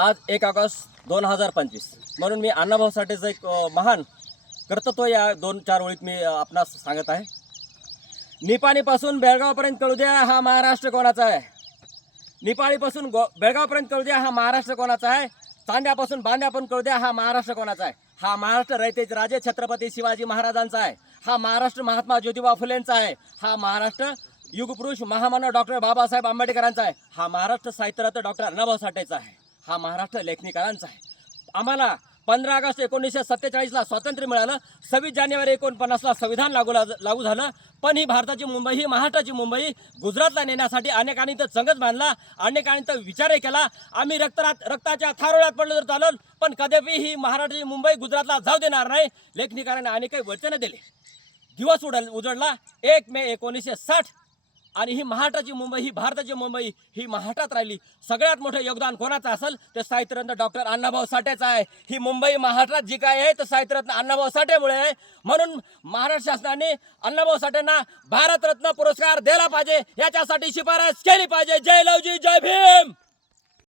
आज 1 ऑगस्ट 2025 म्हणून मी अण्णाभाऊ साठेचं एक महान कर्तृत्व या 2-4 ओळीत मी आपणास सांगत आहे. निपाणीपासून बेळगावपर्यंत कळू द्या हा महाराष्ट्र कोणाचा आहे. निपाणीपासून बेळगावपर्यंत कळू द्या हा महाराष्ट्र कोणाचा आहे. चांद्यापासून बांद्यापर्यंत कळू द्या हा महाराष्ट्र कोणाचा आहे. हा महाराष्ट्र रयतेचे राजे छत्रपती शिवाजी महाराजांचा आहे. हा महाराष्ट्र महात्मा ज्योतिबा फुलेंचा आहे. हा महाराष्ट्र युगपुरुष महामानव डॉक्टर बाबासाहेब आंबेडकरांचा आहे. हा महाराष्ट्र साहित्यरत्न डॉक्टर अण्णाभाऊ साठेचा आहे. हा महाराष्ट्र लेखनिकारांचा आहे. आम्हाला 15 ऑगस्ट 1947ला स्वातंत्र्य मिळालं. 26 जानेवारी 49ला संविधान लागू झालं. पण ही भारताची मुंबई, ही महाराष्ट्राची मुंबई गुजरातला नेण्यासाठी अनेकांनी तर संघच बांधला, अनेकांनी तर विचारही केला. आम्ही रक्ताच्या थारोळ्यात पडलो तर चालेल, पण कदापि ही महाराष्ट्राची मुंबई गुजरातला जाऊ देणार नाही. लेखनिकारांनी अनेक वचनं दिले. दिवस उजळला 1 मे 1960 आणि ही महाराष्ट्राची मुंबई, ही भारताची मुंबई, ही महाराष्ट्रात राहिली. सगळ्यात मोठं योगदान कोणाचं असेल तर साहित्यरत्न डॉक्टर अण्णाभाऊ साठेचं आहे. ही मुंबई महाराष्ट्रात जी काय आहे तर साहित्यरत्न अण्णाभाऊ साठेमुळे आहे. म्हणून महाराष्ट्र शासनाने अण्णाभाऊ साठेंना भारतरत्न पुरस्कार दिला पाहिजे, याच्यासाठी शिफारस केली पाहिजे. जय लवजी, जय भीम.